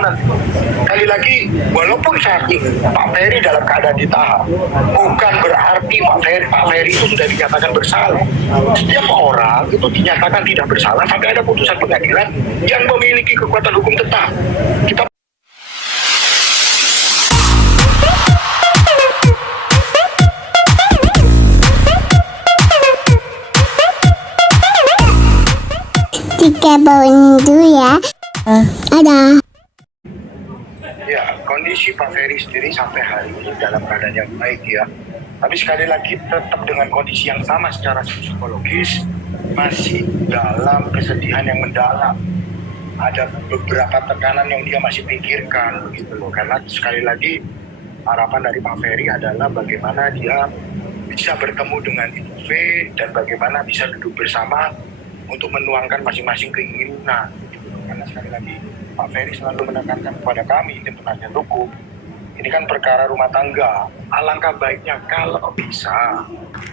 tahanan. Sekali lagi, walaupun saat ini Pak Ferry dalam keadaan ditahan, bukan berarti Pak Ferry itu sudah dinyatakan bersalah. Setiap orang itu dinyatakan tidak bersalah sampai ada putusan pengadilan yang memiliki kekuatan hukum tetap. Kita Tiga bawain dulu ya. Ada. ya, kondisi Pak Ferry sendiri sampai hari ini dalam keadaan yang baik ya. Tapi sekali lagi tetap dengan kondisi yang sama secara psikologis, masih dalam kesedihan yang mendalam. Ada beberapa tekanan yang dia masih pikirkan begitu loh. Karena sekali lagi harapan dari Pak Ferry adalah bagaimana dia bisa bertemu dengan Ibu V dan bagaimana bisa duduk bersama untuk menuangkan masing-masing keinginan. Karena sekali lagi Pak Ferry selalu menekankan kepada kami tim penasihat hukum, ini kan perkara rumah tangga. Alangkah baiknya kalau bisa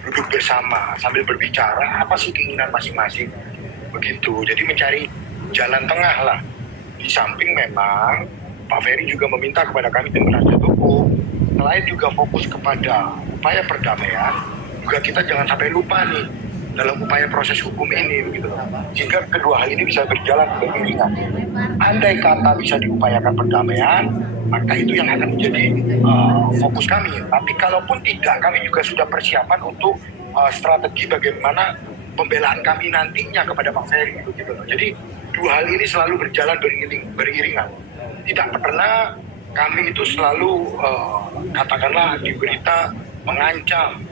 duduk bersama sambil berbicara apa sih keinginan masing-masing. Begitu. Jadi mencari jalan tengah lah. Di samping memang Pak Ferry juga meminta kepada kami tim penasihat hukum, selain juga fokus kepada upaya perdamaian, juga kita jangan sampai lupa nih dalam upaya proses hukum ini begitu loh. Sehingga kedua hal ini bisa berjalan beriringan. Andai kata bisa diupayakan perdamaian, maka itu yang akan menjadi fokus kami. Tapi kalaupun tidak, kami juga sudah persiapan untuk strategi bagaimana pembelaan kami nantinya kepada Pak Ferry begitu loh. Jadi dua hal ini selalu berjalan beriringan. Tidak pernah kami itu selalu katakanlah di berita mengancam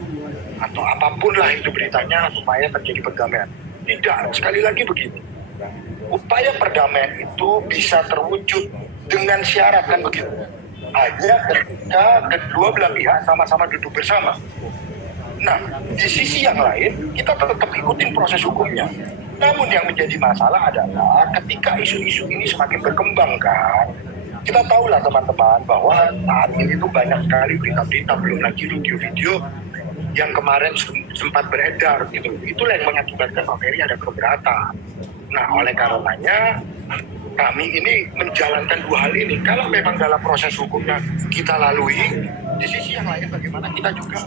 atau apapun lah itu beritanya supaya terjadi perdamaian. Tidak, sekali lagi begini. Upaya perdamaian itu bisa terwujud dengan syarat kan begitu. Hanya ketika kedua belah pihak sama-sama duduk bersama. Nah, di sisi yang lain kita tetap ikutin proses hukumnya. Namun yang menjadi masalah adalah ketika isu-isu ini semakin berkembang kan. Kita tahulah teman-teman bahwa saat ini tuh banyak sekali berita-berita, belum lagi video-video yang kemarin sempat beredar gitu. Itulah yang mengakibatkan Pak Ferry ada keberatan. Nah, oleh karenanya kami ini menjalankan dua hal ini. Kalau memang dalam proses hukumnya kita lalui, di sisi yang lain bagaimana kita juga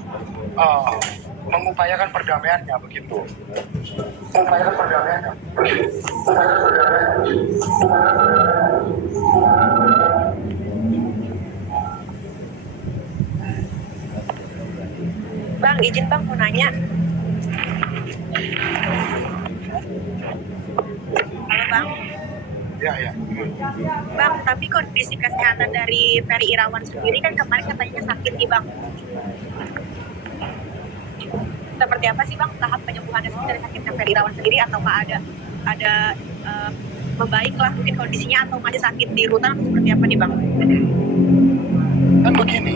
mengupayakan perdamaiannya begitu. Mengupayakan perdamaiannya. Bang, izin Bang mau nanya. Halo Bang. Ya. Bang, tapi kondisi kesehatan dari Ferry Irawan sendiri kan kemarin katanya sakit nih Bang. Seperti apa sih Bang tahap penyembuhannya dari sakitnya Ferry Irawan sendiri, ataukah ada membaik lah mungkin kondisinya, atau masih sakit di rutan, seperti apa nih Bang? Kan begini,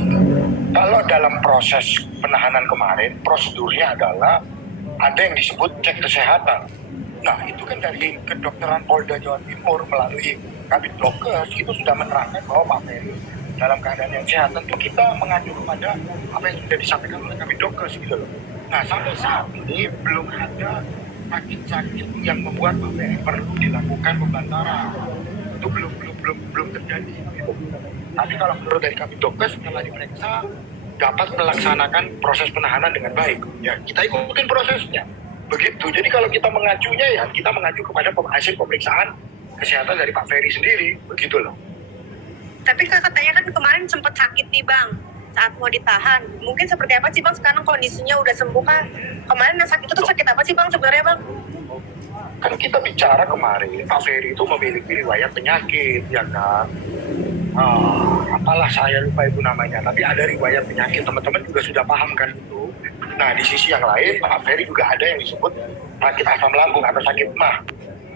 kalau dalam proses penahanan kemarin, prosedurnya adalah ada yang disebut cek kesehatan. Nah, itu kan dari kedokteran Polda Jawa Timur melalui Kabid Dokes itu sudah menerangkan bahwa Pak Ferry dalam keadaan yang sehat. Tentu kita mengacu kepada apa yang sudah disampaikan oleh Kabid Dokes gitu loh. Nah, sampai saat ini belum ada sakit-sakit yang membuat Pak Ferry perlu dilakukan pembantaran. Itu belum terjadi gitu. Tapi kalau menurut dari Kabid Dokes setelah diperiksa dapat melaksanakan proses penahanan dengan baik. Ya, kita ikutin prosesnya. Begitu. Jadi kalau kita mengacunya ya kita mengacu kepada hasil pemeriksaan kesehatan dari Pak Ferry sendiri. Begitu loh. Tapi katanya kan kemarin sempat sakit nih Bang saat mau ditahan. Mungkin seperti apa sih Bang sekarang kondisinya udah sembuh kah? Kemarin yang sakit itu tuh sakit apa sih Bang sebenarnya Bang? Kan kita bicara kemarin Pak Ferry itu memiliki riwayat penyakit ya kan. Apalah saya lupa itu namanya, tapi ada riwayat penyakit, teman-teman juga sudah paham kan itu. Nah, di sisi yang lain Pak Ferry juga ada yang disebut sakit asam lambung atau sakit mah.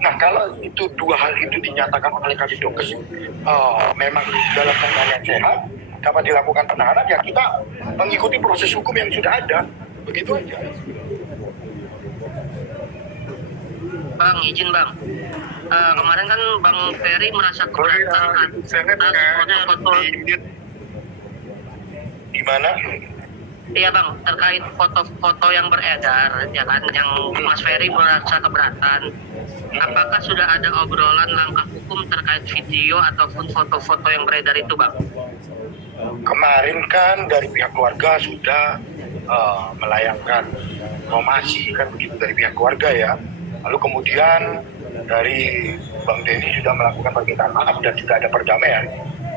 Nah, kalau itu dua hal itu dinyatakan oleh Kabid Dokes memang dalam keadaan yang sehat dapat dilakukan penahanan, ya kita mengikuti proses hukum yang sudah ada. Begitu aja. Bang, izin Bang. Kemarin kan Bang Ferry merasa keberatan atas foto di mana? Iya bang, terkait foto-foto yang beredar, ya kan, yang Mas Ferry merasa keberatan. Apakah sudah ada obrolan langkah hukum terkait video ataupun foto-foto yang beredar itu bang? Kemarin kan dari pihak keluarga sudah melayangkan informasi kan begitu dari pihak keluarga ya. Lalu kemudian dari Bang Denny sudah melakukan permintaan maaf dan juga ada perdamaian.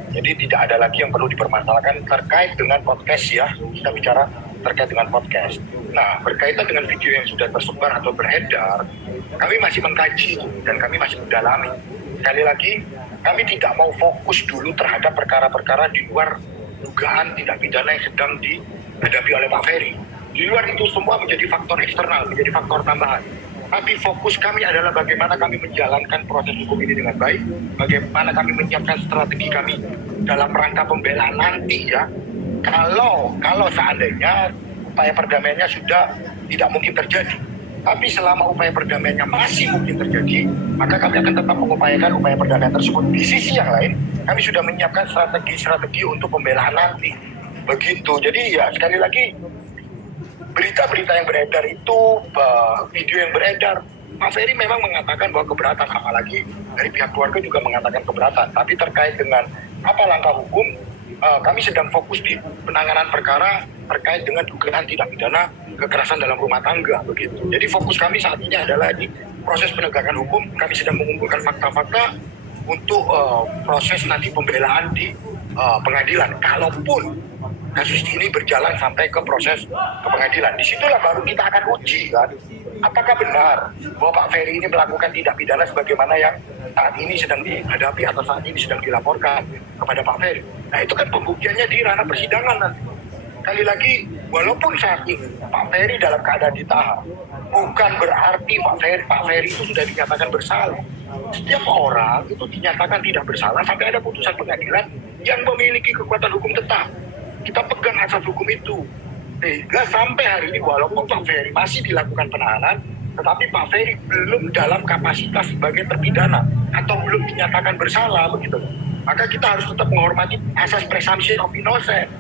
Jadi tidak ada lagi yang perlu dipermasalahkan terkait dengan podcast ya. Kita bicara terkait dengan podcast. Nah, berkaitan dengan video yang sudah tersebar atau beredar, kami masih mengkaji dan kami masih mendalami. Sekali lagi, kami tidak mau fokus dulu terhadap perkara-perkara di luar dugaan tindak pidana yang sedang dihadapi oleh Pak Ferry. Di luar itu semua menjadi faktor eksternal, menjadi faktor tambahan. Tapi fokus kami adalah bagaimana kami menjalankan proses hukum ini dengan baik, bagaimana kami menyiapkan strategi kami dalam rangka pembelaan nanti ya. Kalau seandainya upaya perdamaiannya sudah tidak mungkin terjadi, tapi selama upaya perdamaiannya masih mungkin terjadi, maka kami akan tetap mengupayakan upaya perdamaian tersebut. Di sisi yang lain, kami sudah menyiapkan strategi untuk pembelaan nanti. Begitu. Jadi ya sekali lagi, berita-berita yang beredar itu, video yang beredar, Pak Ferry memang mengatakan bahwa keberatan, apalagi dari pihak keluarga juga mengatakan keberatan. Tapi terkait dengan apa langkah hukum, kami sedang fokus di penanganan perkara terkait dengan dugaan tindak pidana kekerasan dalam rumah tangga begitu. Jadi fokus kami saat ini adalah di proses penegakan hukum. Kami sedang mengumpulkan fakta-fakta untuk proses nanti pembelaan di pengadilan. Kalaupun kasus ini berjalan sampai ke proses ke pengadilan, disitulah baru kita akan uji kan, apakah benar bahwa Pak Ferry ini melakukan tindak pidana sebagaimana yang saat ini sedang dihadapi atau saat ini sedang dilaporkan kepada Pak Ferry. Nah itu kan pembuktiannya di ranah persidangan nanti. Kali lagi, walaupun saat ini Pak Ferry dalam keadaan ditahan, bukan berarti Pak Ferry itu sudah dinyatakan bersalah. Setiap orang itu dinyatakan tidak bersalah sampai ada putusan pengadilan yang memiliki kekuatan hukum tetap. Kita pegang asas hukum itu. Sehingga sampai hari ini walaupun Pak Ferry masih dilakukan penahanan, tetapi Pak Ferry belum dalam kapasitas sebagai terpidana atau belum dinyatakan bersalah begitu. Maka kita harus tetap menghormati asas presumption of innocence.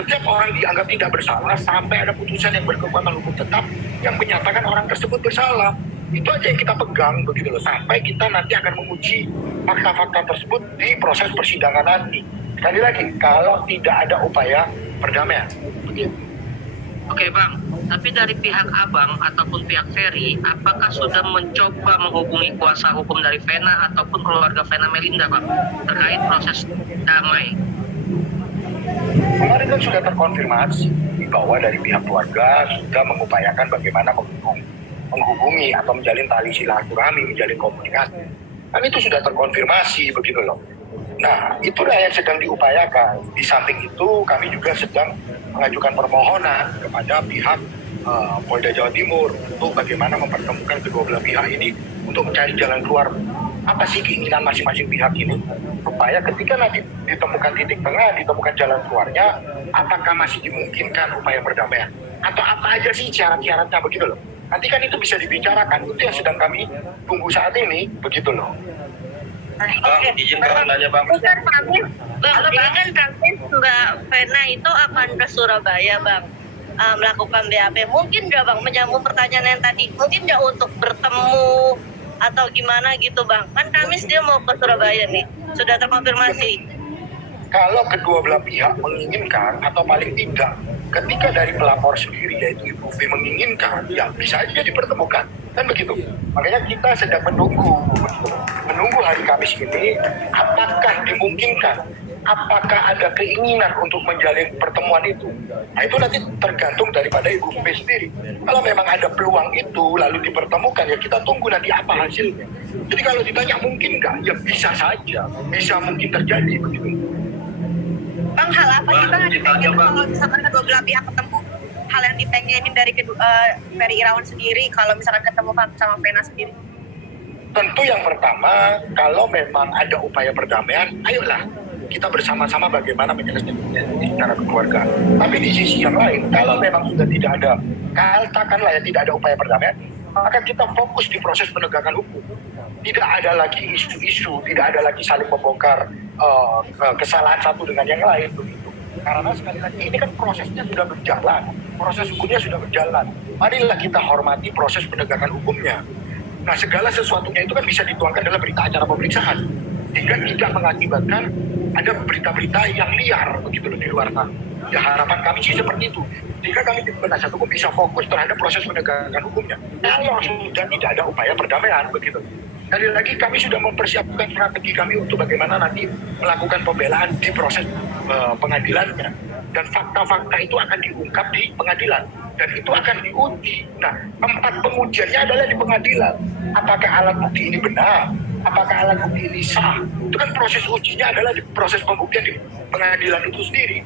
Setiap orang dianggap tidak bersalah sampai ada putusan yang berkekuatan hukum tetap yang menyatakan orang tersebut bersalah. Itu aja yang kita pegang begitu loh. Sampai kita nanti akan menguji fakta-fakta tersebut di proses persidangan nanti. Sekali lagi, kalau tidak ada upaya perdamaian. Begitu. Oke bang, tapi dari pihak abang ataupun pihak Ferry, apakah sudah mencoba menghubungi kuasa hukum dari Vena ataupun keluarga Vena Melinda bang, terkait proses damai? Kemarin kan sudah terkonfirmasi bahwa dari pihak keluarga sudah mengupayakan bagaimana menghubungi atau menjalin tali silaturahmi, menjalin komunikasi. Kan itu sudah terkonfirmasi begitu loh. Nah, itulah yang sedang diupayakan. Di samping itu, kami juga sedang mengajukan permohonan kepada pihak Polda Jawa Timur untuk bagaimana mempertemukan kedua belah pihak ini untuk mencari jalan keluar. Apa sih keinginan masing-masing pihak ini? Supaya ketika nanti ditemukan titik tengah, ditemukan jalan keluarnya, apakah masih dimungkinkan upaya perdamaian? Atau apa aja sih syarat-syaratnya begitu loh. Nanti kan itu bisa dibicarakan. Itu yang sedang kami tunggu saat ini, begitu loh. Oke, izin Bang, nanya Bang. Bukan Kamis, Bang, ini kan Kamis Mbak Vena itu akan ke Surabaya, Bang, melakukan BAP. Mungkin nggak Bang, menyambung pertanyaan yang tadi, mungkin nggak untuk bertemu atau gimana gitu Bang? Kan Kamis dia mau ke Surabaya nih, sudah terkonfirmasi. Kalau kedua belah pihak menginginkan atau paling tidak ketika dari pelapor sendiri yaitu Ibu V menginginkan, ya bisa aja dipertemukan kan begitu. Makanya kita sedang menunggu hari Kamis ini apakah dimungkinkan, apakah ada keinginan untuk menjalin pertemuan itu. Nah itu nanti tergantung daripada Ibu V sendiri. Kalau memang ada peluang itu lalu dipertemukan, ya kita tunggu nanti apa hasilnya. Jadi kalau ditanya mungkin nggak, ya bisa saja, bisa mungkin terjadi begitu. Bang, hal apa sih Bang yang dipengen kalau misalkan kedua belah pihak ketemu? Hal yang dipengenin dari Ferry Irawan sendiri kalau misalkan ketemu sama Vena sendiri? Tentu yang pertama, kalau memang ada upaya perdamaian, ayolah kita bersama-sama bagaimana menyelesaikan secara keluarga. Tapi di sisi yang lain, kalau memang sudah tidak ada, katakanlah ya tidak ada upaya perdamaian, maka kita fokus di proses penegakan hukum. Tidak ada lagi isu-isu, tidak ada lagi saling membongkar kesalahan satu dengan yang lain begitu. Karena sekali lagi ini kan prosesnya sudah berjalan, proses hukumnya sudah berjalan. Marilah kita hormati proses penegakan hukumnya. Nah, segala sesuatunya itu kan bisa dituangkan dalam berita acara pemeriksaan, sehingga tidak mengakibatkan ada berita-berita yang liar begitu loh di luar sana. Ya harapan kami sih seperti itu. Sehingga kami di penasihat hukum bisa fokus terhadap proses penegakan hukumnya. Kalau sudah tidak ada upaya perdamaian begitu. Sekali lagi kami sudah mempersiapkan strategi kami untuk bagaimana nanti melakukan pembelaan di proses pengadilannya. Dan fakta-fakta itu akan diungkap di pengadilan. Dan itu akan diuji. Nah, tempat pengujiannya adalah di pengadilan. Apakah alat bukti ini benar? Apakah alat bukti ini sah? Itu kan proses ujinya adalah di proses pembuktian di pengadilan itu sendiri.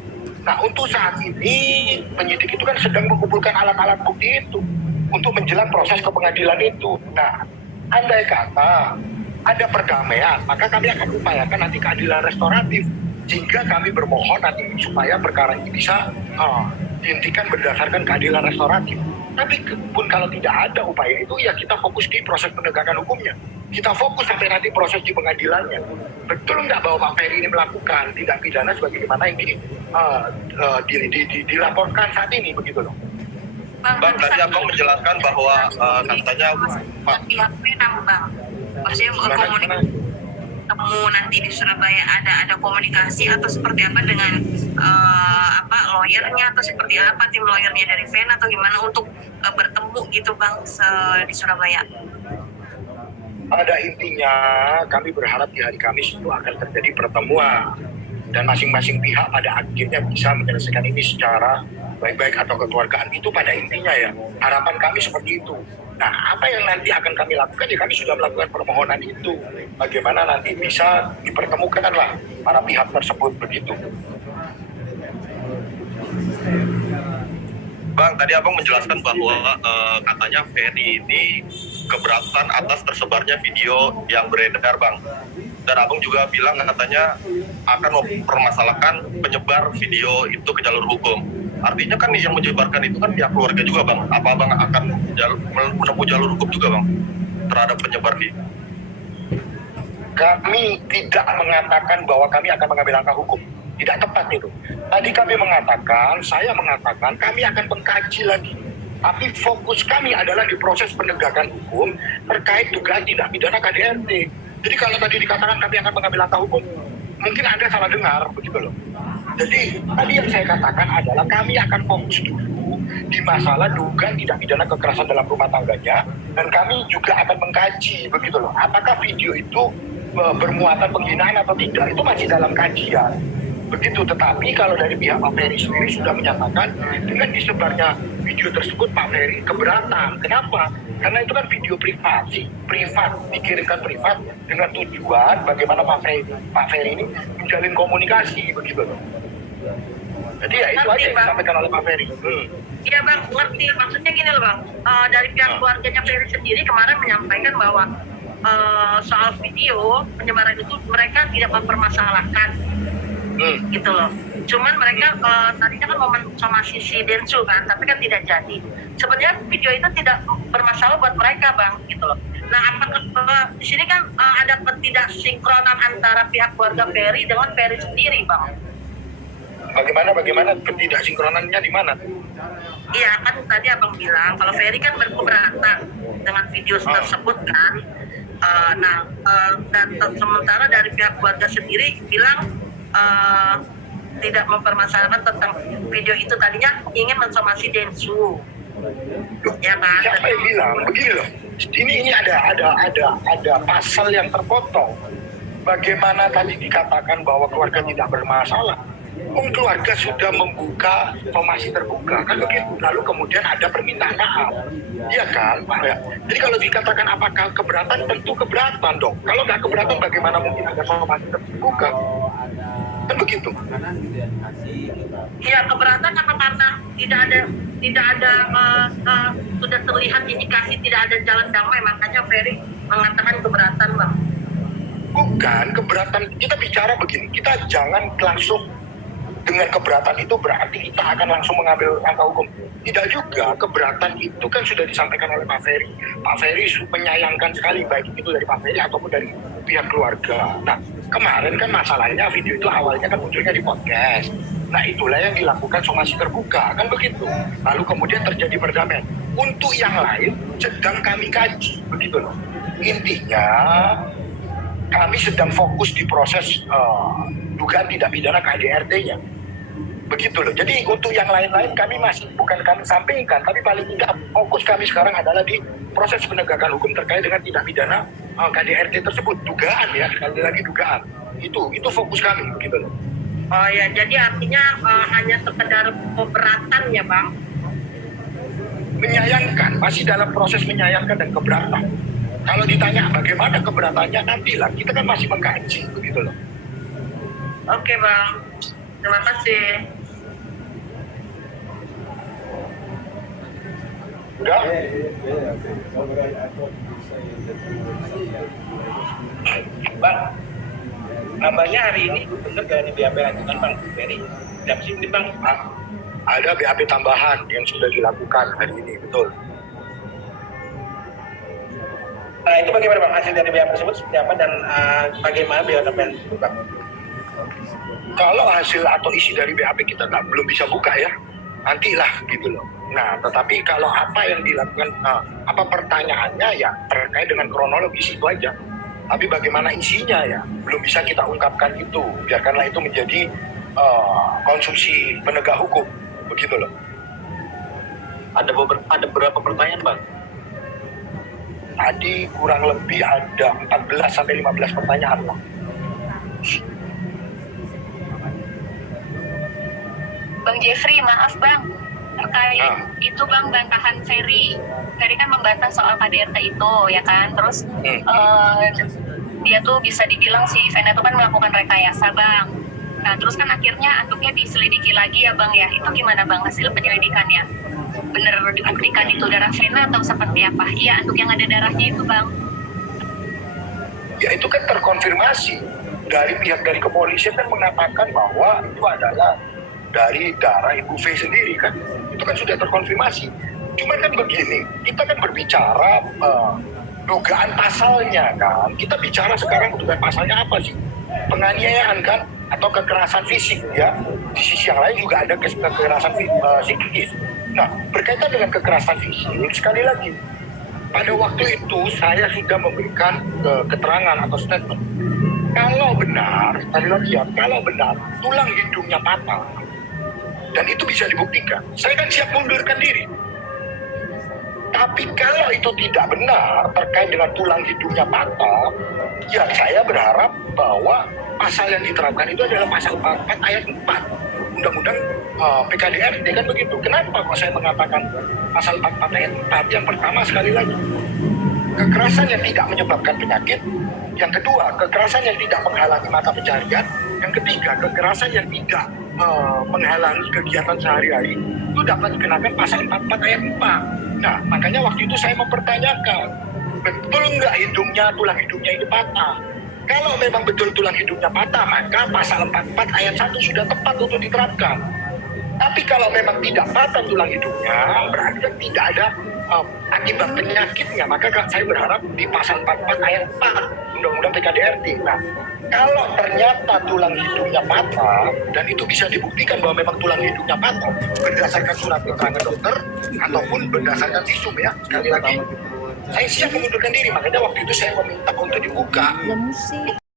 Nah, untuk saat ini penyidik itu kan sedang mengumpulkan alat-alat bukti itu untuk menjelang proses ke pengadilan itu. Nah, andai kata ada perdamaian, maka kami akan upayakan nanti keadilan restoratif. Sehingga kami bermohon nanti supaya perkara ini bisa dihentikan berdasarkan keadilan restoratif. Tapi pun kalau tidak ada upaya itu, ya kita fokus di proses penegakan hukumnya. Kita fokus sampai nanti proses di pengadilannya. Betul nggak bahwa Pak Ferry ini melakukan tindak pidana sebagaimana yang dilaporkan saat ini, begitu loh. Bang, tadi abang menjelaskan bahwa katanya pihak Penang, Bang. Maksudnya komunikasi temu nanti di Surabaya ada komunikasi atau seperti apa dengan lawyernya atau seperti apa tim lawyernya dari Vena atau gimana untuk bertemu gitu Bang di Surabaya? Pada intinya kami berharap di hari Kamis itu akan terjadi pertemuan dan masing-masing pihak pada akhirnya bisa menyelesaikan ini secara baik-baik atau kekeluargaan. Itu pada intinya ya, harapan kami seperti itu. Nah, apa yang nanti akan kami lakukan, ya kami sudah melakukan permohonan itu. Bagaimana nanti bisa dipertemukan lah para pihak tersebut begitu. Bang, tadi abang menjelaskan bahwa katanya Ferry ini keberatan atas tersebarnya video yang beredar, Bang. Dan abang juga bilang katanya akan mempermasalahkan penyebar video itu ke jalur hukum. Artinya kan yang menyebarkan itu kan pihak keluarga juga, Bang. Apa abang akan menempuh jalur hukum juga, Bang, terhadap penyebar video? Kami tidak mengatakan bahwa kami akan mengambil langkah hukum. Tidak tepat itu. Tadi kami mengatakan, saya mengatakan kami akan mengkaji lagi. Tapi fokus kami adalah di proses penegakan hukum terkait dugaan tindak pidana KDRT. Jadi kalau tadi dikatakan kami akan mengambil langkah hukum, mungkin Anda salah dengar, begitu loh. Jadi tadi yang saya katakan adalah kami akan fokus dulu di masalah dugaan tindak pidana kekerasan dalam rumah tangganya, dan kami juga akan mengkaji, begitu loh. Apakah video itu bermuatan penghinaan atau tidak, itu masih dalam kajian. Begitu, tetapi kalau dari pihak Pak Ferry sendiri sudah menyatakan dengan disebarnya video tersebut Pak Ferry keberatan. Kenapa? Karena itu kan video privat, dikirimkan privat dengan tujuan bagaimana Pak Ferry ini menjalin komunikasi, begitu loh. Jadi ya itu aja yang disampaikan oleh Pak Ferry. Iya Bang, ngerti. Maksudnya gini loh Bang, dari pihak keluarganya Ferry sendiri kemarin menyampaikan bahwa soal video penyebaran itu mereka tidak mempermasalahkan. Gitu loh. Cuman mereka tadinya kan mau mensomasi si Densu kan, tapi kan tidak jadi. Sebenarnya video itu tidak bermasalah buat mereka Bang, gitu loh. Nah, apakah di sini kan ada ketidaksinkronan antara pihak keluarga Ferry dengan Ferry sendiri Bang? Bagaimana ketidaksinkronannya di mana? Iya kan tadi Abang bilang kalau Ferry kan berkeberatan dengan video tersebut kan. Dan sementara dari pihak keluarga sendiri bilang tidak mempermasalahkan tentang video itu, tadinya ingin mensomasi Densu. Ya kan? Siapa yang bilang? Begini loh. Ini ada pasal yang terpotong. Bagaimana tadi dikatakan bahwa keluarga tidak bermasalah? Keluarga sudah membuka somasi terbuka kan begitu, lalu kemudian ada permintaan maaf, iya kan Pak ya. Jadi kalau dikatakan apakah keberatan, tentu keberatan dong. Kalau nggak keberatan bagaimana mungkin ada somasi terbuka, kan begitu. Iya, keberatan apa karena tidak ada sudah terlihat indikasi tidak ada jalan damai, makanya Ferry mengatakan keberatan Bang. Bukan keberatan, kita bicara begini, kita jangan langsung dengan keberatan itu berarti kita akan langsung mengambil langkah hukum. Tidak juga, keberatan itu kan sudah disampaikan oleh Pak Ferry. Pak Ferry menyayangkan sekali, baik itu dari Pak Ferry ataupun dari pihak keluarga. Nah, kemarin kan masalahnya video itu awalnya kan munculnya di podcast. Nah itulah yang dilakukan somasi terbuka, kan begitu. Lalu kemudian terjadi perdamaian. Untuk yang lain sedang kami kaji, begitu loh. Intinya kami sedang fokus di proses dugaan tidak pidana KDRT-nya. Begitu loh. Jadi untuk yang lain-lain kami masih bukan kami sampingkan, tapi paling tidak fokus kami sekarang adalah di proses penegakan hukum terkait dengan tidak pidana KDRT tersebut. Dugaan ya, sekali lagi dugaan. Itu fokus kami, begitu loh. Oh ya, jadi artinya hanya sekedar keberatan ya Bang? Menyayangkan, masih dalam proses menyayangkan dan keberatan. Kalau ditanya bagaimana keberatannya, nantilah, kita kan masih mengkaji, begitu loh. Oke Bang, terima kasih. Udah? Bang, kabarnya hari ini benar dari BAP lanjutan Bang Ferry. Siap sih Bang. Ada BAP tambahan yang sudah dilakukan hari ini, betul. Nah itu bagaimana Bang hasil dari BAP tersebut seperti apa dan bagaimana BAP tersebut Bang? Kalau hasil atau isi dari BAP kita belum bisa buka ya, nantilah gitu loh. Nah, tetapi kalau apa yang dilakukan, apa pertanyaannya ya terkait dengan kronologis itu aja. Tapi bagaimana isinya ya belum bisa kita ungkapkan itu. Biarkanlah itu menjadi konsumsi penegak hukum, begitu loh. Ada beberapa pertanyaan, Bang. Tadi kurang lebih ada 14 sampai 15 pertanyaan lah. Bang Jeffrey, maaf Bang. Terkait itu Bang, bantahan Ferry kan membantah soal KDRT itu ya kan. Terus dia tuh bisa dibilang si Vena itu kan melakukan rekayasa Bang. Nah terus kan akhirnya anduknya diselidiki lagi ya Bang ya. Itu gimana Bang hasil penyelidikannya? Bener dibuktikan itu darah Vena atau seperti apa? Iya, anduk yang ada darahnya itu Bang. Ya itu kan terkonfirmasi dari pihak dari kepolisian kan mengatakan bahwa itu adalah dari darah Ibu V sendiri kan. Itu kan sudah terkonfirmasi. Cuman kan begini, kita kan berbicara dugaan pasalnya kan. Kita bicara sekarang dugaan pasalnya apa sih? Penganiayaan kan? Atau kekerasan fisik ya. Di sisi yang lain juga ada kekerasan psikis. Nah, berkaitan dengan kekerasan fisik, sekali lagi, pada waktu itu saya sudah memberikan keterangan atau statement. Kalau benar, sekali lagi ya, kalau benar tulang hidungnya patah, dan itu bisa dibuktikan, saya kan siap mundurkan diri. Tapi kalau itu tidak benar terkait dengan tulang hidungnya patah, ya saya berharap bahwa pasal yang diterapkan itu adalah pasal 44 ayat 4 Undang-Undang PKDRT kan begitu. Kenapa kok saya mengatakan pasal 44 ayat 4? Yang pertama sekali lagi, kekerasan yang tidak menyebabkan penyakit. Yang kedua, kekerasan yang tidak menghalangi mata pencarian. Yang ketiga, kekerasan yang tidak menghalangi kegiatan sehari-hari itu dapat dikenakan pasal 44 ayat 4. Nah, makanya waktu itu saya mempertanyakan, betul nggak tulang hidungnya itu patah? Kalau memang betul tulang hidungnya patah, maka pasal 44 ayat 1 sudah tepat untuk diterapkan. Tapi kalau memang tidak patah tulang hidungnya, berarti kan tidak ada akibat penyakitnya, maka saya berharap di pasal 44 ayat 4 Undang-Undang PKDRT. Nah, kalau ternyata tulang hidungnya patah, dan itu bisa dibuktikan bahwa memang tulang hidungnya patah, berdasarkan surat keterangan dokter, ataupun berdasarkan visum ya, sekali lagi, saya siap mengundurkan diri. Makanya waktu itu saya meminta untuk dibuka, untuk